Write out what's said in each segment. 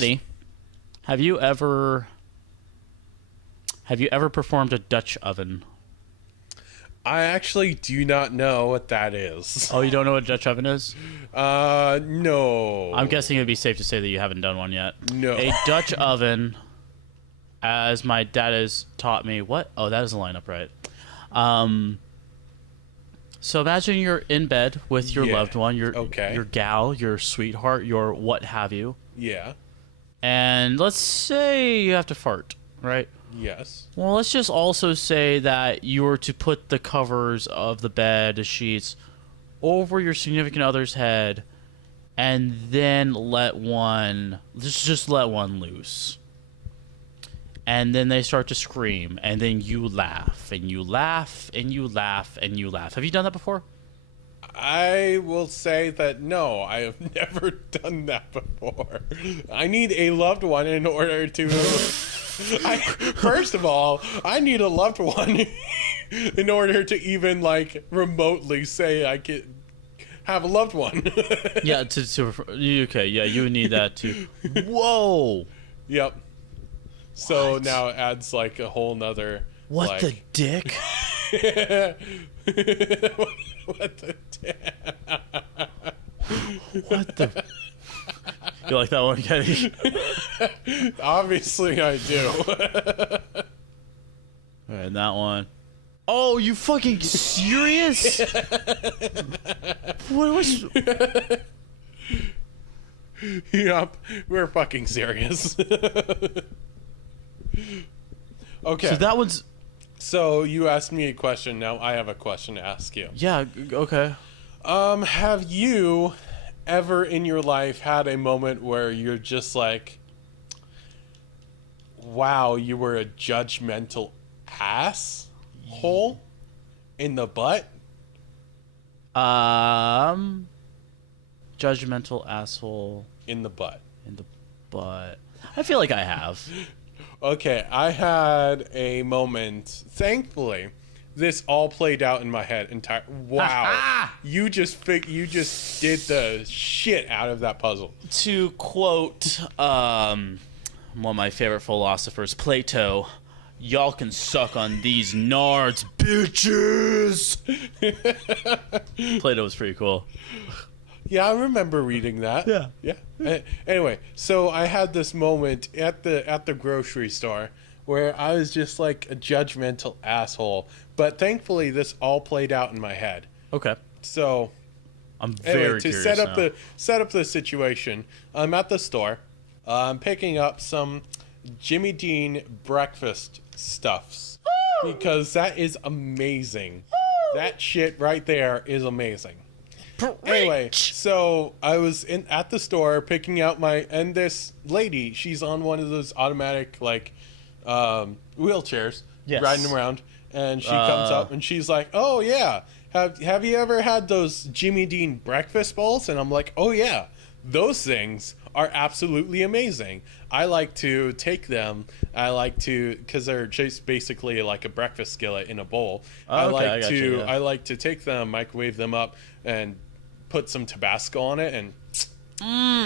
Kenny, have you ever performed a Dutch oven? I actually do not know what that is. Oh, you don't know what a Dutch oven is? No. I'm guessing it'd be safe to say that you haven't done one yet. No. A Dutch oven, as my dad has taught me. What? Oh, that doesn't line up right. So imagine you're in bed with your loved one, your gal, your sweetheart, your what have you. Yeah. And let's say you have to fart, right? Yes. Well, let's just also say that you were to put the covers of the bed, the sheets, over your significant other's head, and then let one loose. And then they start to scream, and then you laugh, and you laugh, and you laugh, and you laugh. Have you done that before? I will say that no, I have never done that before. I need a loved one in order to... first of all, I need a loved one in order to even, like, remotely say I could have a loved one. Yeah, okay, yeah, you would need that too. Whoa! Yep. So what? Now it adds, like, a whole nother... What like... the dick? What the dick? What the... You like that one, Kenny? Obviously I do. Alright, that one. Oh, you fucking serious? What was... Yup, we're fucking serious. Okay. So that one's... So you asked me a question, now I have a question to ask you. Yeah, okay. Have you ever in your life had a moment where you're just like, wow, you were a judgmental asshole in the butt? Judgmental asshole in the butt. In the butt. I feel like I have. Okay, I had a moment. Thankfully, this all played out in my head. Wow, you just did the shit out of that puzzle. To quote one of my favorite philosophers, Plato, "Y'all can suck on these nards, bitches." Plato was pretty cool. Yeah, I remember reading that. Yeah. Anyway, so I had this moment at the grocery store where I was just like a judgmental asshole, but thankfully this all played out in my head. Okay. So I'm very curious to set up the situation. I'm at the store. I'm picking up some Jimmy Dean breakfast stuffs because that is amazing. That shit right there is amazing. Anyway, so I was at the store picking out and this lady, she's on one of those automatic like wheelchairs, riding around, and she comes up and she's like, "Oh yeah, have you ever had those Jimmy Dean breakfast bowls?" And I'm like, "Oh yeah, those things are absolutely amazing. I like to take them. Because they're just basically like a breakfast skillet in a bowl. I like to take them, microwave them up, and put some Tabasco on it, and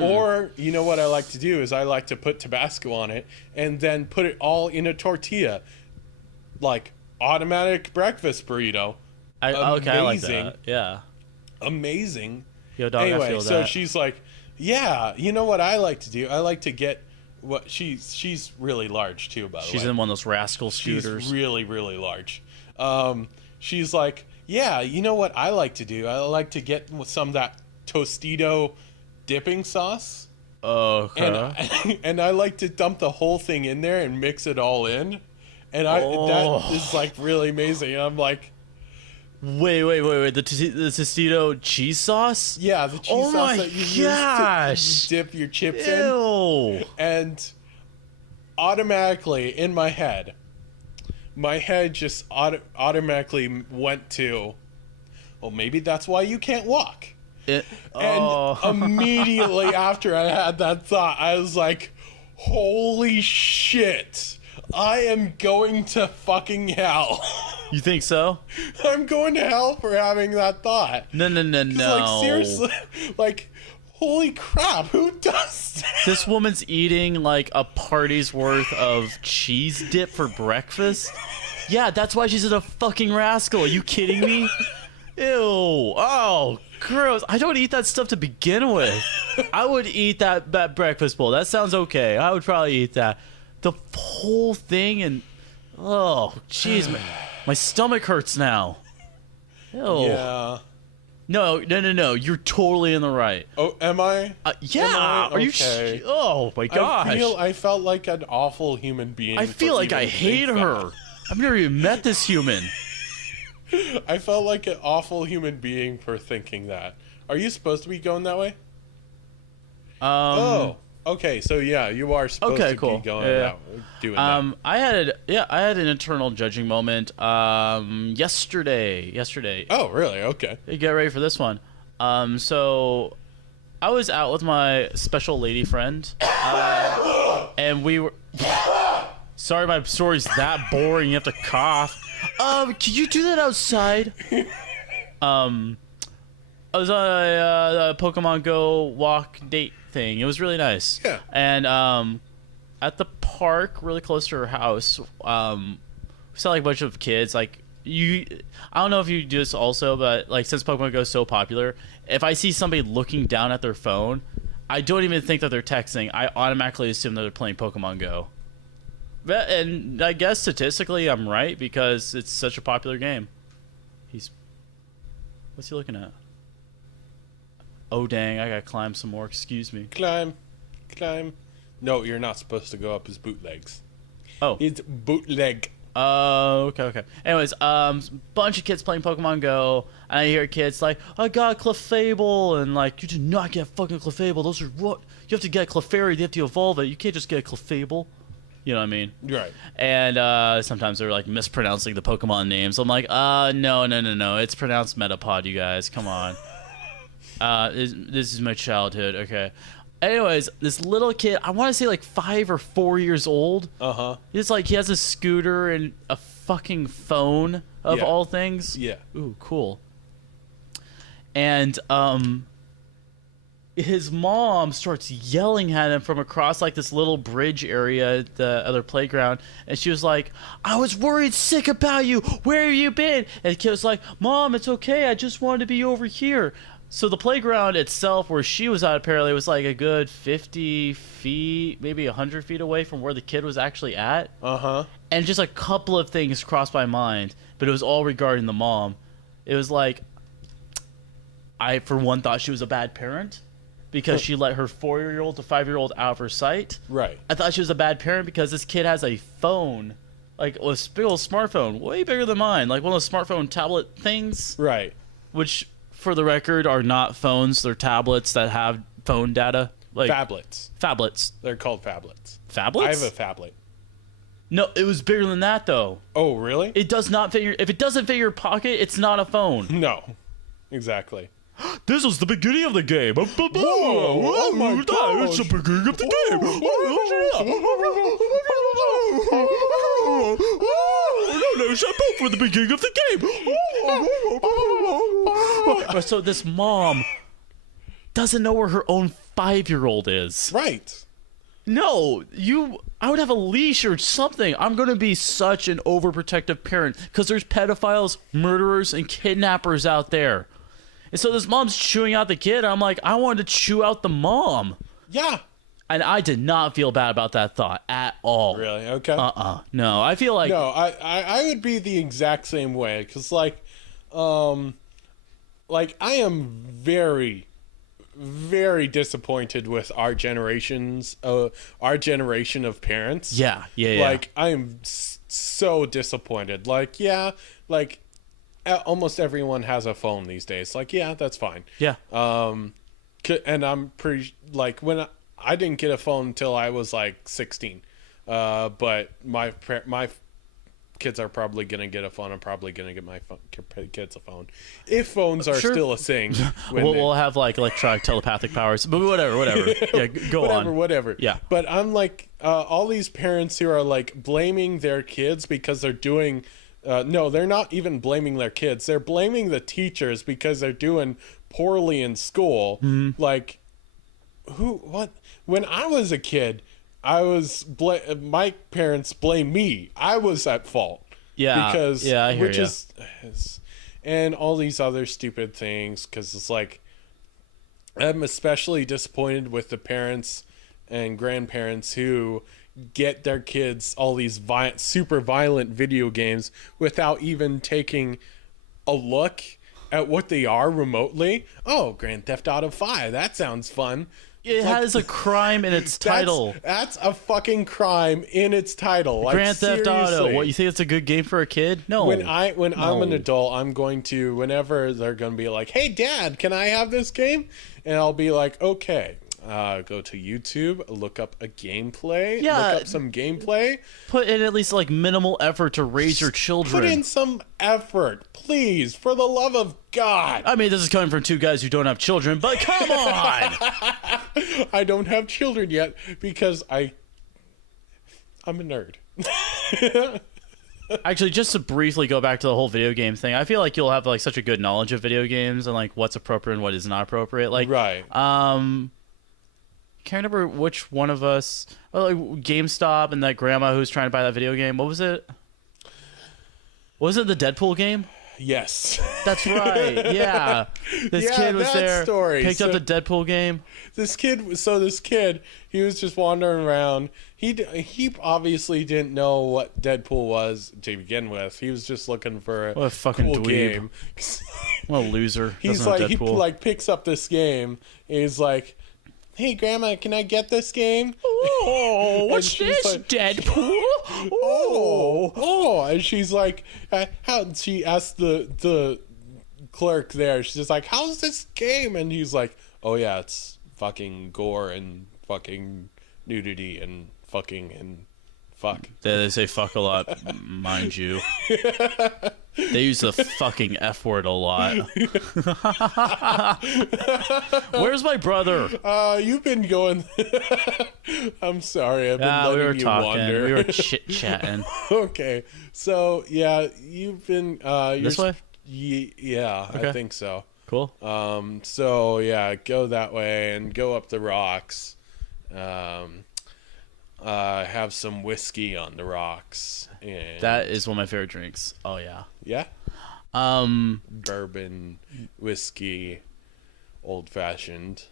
or you know what I like to do is I like to put Tabasco on it and then put it all in a tortilla, like automatic breakfast burrito. I like that. Yeah, amazing. Yo, dog, anyway, I feel so that. she's like, yeah, you know what I like to do? I like to get what she's really large too, by the way. She's in one of those rascal scooters. She's really, really large. She's like, yeah, you know what I like to do? I like to get some of that Tostito dipping sauce. Okay. And I like to dump the whole thing in there and mix it all in. And that is like really amazing. And I'm like, wait. The Tostito cheese sauce? Yeah, the cheese sauce that you use to dip your chips in. And automatically in my head just automatically went to, well, maybe that's why you can't walk. And immediately after I had that thought, I was like, holy shit, I am going to fucking hell. You think so? I'm going to hell for having that thought. No. Like, seriously, like, Holy crap, who does that? This woman's eating like a party's worth of cheese dip for breakfast. Yeah, that's why she's a fucking rascal. Are you kidding me? Ew. Oh, gross. I don't eat that stuff to begin with. I would eat that breakfast bowl. That sounds okay. I would probably eat that. The whole thing and... Oh, jeez. My stomach hurts now. Ew. Yeah. No. You're totally in the right. Oh, am I? Yeah. Am I? Are you? Okay. Oh my gosh. I felt like an awful human being. I feel like I hate her. I've never even met this human. I felt like an awful human being for thinking that. Are you supposed to be going that way? Oh, okay. So yeah, you are supposed to be going doing that. I had an internal judging moment. Yesterday. Oh, really? Okay. Get ready for this one. So I was out with my special lady friend, and we were. Sorry, my story's that boring. You have to cough. Can you do that outside? I was on a Pokemon Go walk date thing. It was really nice. Yeah. And at the park, really close to her house, we saw like a bunch of kids. Like I don't know if you do this also, but like since Pokemon Go is so popular, if I see somebody looking down at their phone, I don't even think that they're texting. I automatically assume that they're playing Pokemon Go. And I guess statistically I'm right because it's such a popular game. What's he looking at? Oh dang, I gotta climb some more, excuse me. Climb. No, you're not supposed to go up his bootlegs. Oh. It's bootleg. Okay. Anyways, bunch of kids playing Pokemon Go, and I hear kids like, I got Clefable, and like, you did not get fucking Clefable, those are what? You have to get Clefairy, you have to evolve it, you can't just get a Clefable. You know what I mean? Right. And sometimes they're like mispronouncing the Pokemon names. I'm like, no. It's pronounced Metapod, you guys. Come on. This is my childhood. Okay. Anyways, this little kid, I want to say like 5 or 4 years old. Uh-huh. It's like he has a scooter and a fucking phone of all things. Yeah. Ooh, cool. And his mom starts yelling at him from across like this little bridge area at the other playground, and she was like, I was worried sick about you, where have you been? And the kid was like, Mom, it's okay, I just wanted to be over here. So the playground itself where she was at apparently was like a good 50 feet, maybe 100 feet away from where the kid was actually at. Uh-huh. And just a couple of things crossed my mind, but it was all regarding the mom. It was like, I for one thought she was a bad parent because she let her 4-year-old to 5-year-old out of her sight. Right. I thought she was a bad parent because this kid has a phone, like a big old smartphone, way bigger than mine, like one of those smartphone tablet things. Right. Which, for the record, are not phones. They're tablets that have phone data. Like Phablets. They're called phablets. Phablets? I have a phablet. No, it was bigger than that, though. Oh, really? It does not fit your... If it doesn't fit your pocket, it's not a phone. No. Exactly. This was the beginning of the game. Whoa, oh my gosh. It's the beginning of the game. No, shut up for the beginning of the game. So this mom doesn't know where her own 5-year-old is. Right. No, I would have a leash or something. I'm going to be such an overprotective parent because there's pedophiles, murderers, and kidnappers out there. And so this mom's chewing out the kid. I'm like, I wanted to chew out the mom. Yeah. And I did not feel bad about that thought at all. Really? Okay. No, I feel like... No, I would be the exact same way. Because, like I am very, very disappointed with our generation of parents. Yeah. Like, I am so disappointed. Like, almost everyone has a phone these days. Like, yeah, that's fine. Yeah. And I'm pretty, like, when I didn't get a phone until I was like 16. But my kids are probably gonna get a phone. I'm probably gonna get my kids a phone if phones are still a thing. We'll have like electronic telepathic powers, but whatever. Yeah, go on. Whatever. Yeah. But I'm like all these parents who are like blaming their kids because they're doing. No, they're not even blaming their kids. They're blaming the teachers because they're doing poorly in school. Mm-hmm. Like, what? When I was a kid, my parents blamed me. I was at fault. Yeah. Because, yeah, I hear which ya. is, and all these other stupid things, because it's like, I'm especially disappointed with the parents and grandparents who get their kids all these super violent video games without even taking a look at what they are remotely. Oh, Grand Theft Auto 5, that sounds fun. It has a crime in its title. That's a fucking crime in its title. Like, Grand Theft Auto. seriously. What, you think it's a good game for a kid? No. When I'm an adult, I'm going to, whenever they're going to be like, "Hey, Dad, can I have this game?" And I'll be like, "Okay." Go to YouTube, look up a gameplay, Yeah. look up some gameplay. Put in at least like minimal effort to raise your children. Put in some effort, please, for the love of God. I mean, this is coming from two guys who don't have children, but come on. I don't have children yet because I'm a nerd. Actually, just to briefly go back to the whole video game thing, I feel like you'll have like such a good knowledge of video games and like what's appropriate and what is not appropriate. Like, Right. Can't remember which one of us. Oh, like GameStop and that grandma who was trying to buy that video game. What was it? Was it the Deadpool game? Yes. That's right. Yeah. This Yeah, kid was that there, story. picked up So- the Deadpool game. This kid, he was just wandering around. He obviously didn't know what Deadpool was to begin with. He was just looking for What a fucking cool dweeb. game. What a loser. He's Doesn't know like, he Deadpool. like picks up this game. And he's like, "Hey, Grandma, can I get this game?" Oh, what's And she's this, like- Deadpool? Oh, and she's like, how? She asked the clerk there. She's just like, "How's this game?" And he's like, "Oh yeah, it's fucking gore and fucking nudity and fucking and fuck." They say fuck a lot, mind you. They use the fucking F word a lot. Where's my brother? You've been going. I'm sorry, I've been We letting were you talking. wander. We were chit-chatting. Okay, so yeah, you've been This way? Yeah, Okay. I think so. Cool. So yeah, go that way and go up the rocks. Have some whiskey on the rocks. And That is one of my favorite drinks. Oh, yeah. yeah, Um, bourbon, whiskey, old fashioned.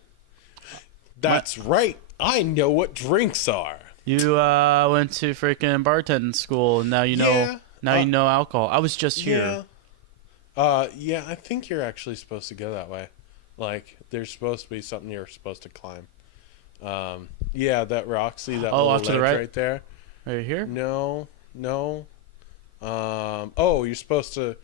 That's right. I know what drinks are. you went to freaking bartending school, and now you know. Yeah. Now you know alcohol. I was just here. Yeah, I think you're actually supposed to go that way. Like, there's supposed to be something you're supposed to climb. Yeah, that rock. See that little off to the ledge right? there? Right here. No. Oh, you're supposed to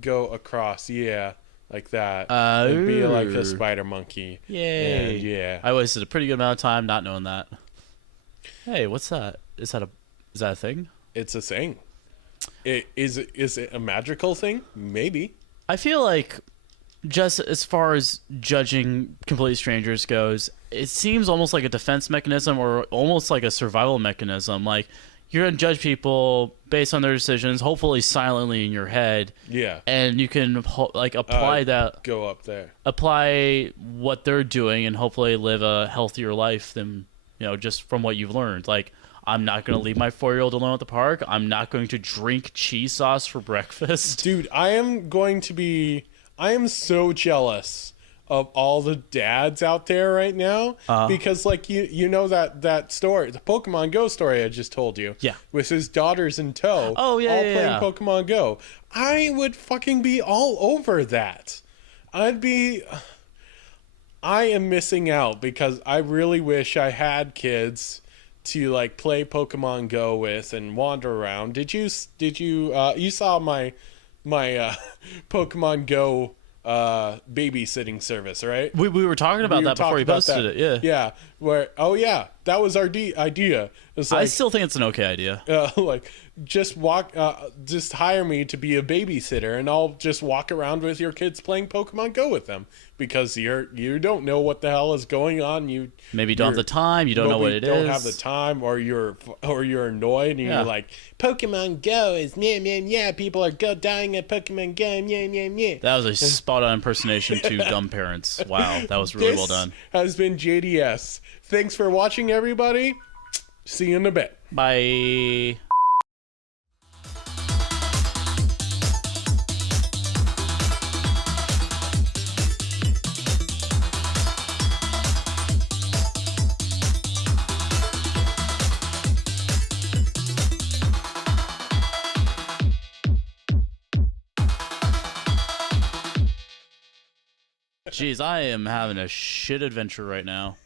go across. Yeah, like that. And be like a spider monkey. Yay! And yeah. I wasted a pretty good amount of time not knowing that. Hey, what's that? Is that a thing? It's a thing. Is it a magical thing? Maybe. I feel like, just as far as judging complete strangers goes, it seems almost like a defense mechanism or almost like a survival mechanism. Like, you're going to judge people based on their decisions, hopefully silently in your head, Yeah. and you can apply Go up there. apply what they're doing and hopefully live a healthier life than, just from what you've learned. Like, I'm not going to leave my 4-year-old alone at the park. I'm not going to drink cheese sauce for breakfast. Dude, I am so jealous of all the dads out there right now because like you know that story, the Pokemon Go story I just told you. Yeah. With his daughters in tow. Oh, yeah, all yeah, playing yeah. Pokemon Go. I would fucking be all over that. I am missing out because I really wish I had kids to like play Pokemon Go with and wander around. Did you you saw my Pokemon Go babysitting service, right? We were talking about We that before talked you about posted that. it. Yeah. Yeah. that was our idea. It's like, I still think it's an okay idea. like just just hire me to be a babysitter, and I'll just walk around with your kids playing Pokemon Go with them, because you don't know what the hell is going on. You maybe don't have the time. You don't know what it is. Don't have the time, or you're annoyed, and you're like, Pokemon Go is yeah. People are dying at Pokemon Go, yeah. That was a spot on impersonation to dumb parents. Wow, that was really well done. This has been JDS. Thanks for watching, everybody. See you in a bit. Bye. Jeez, I am having a shit adventure right now.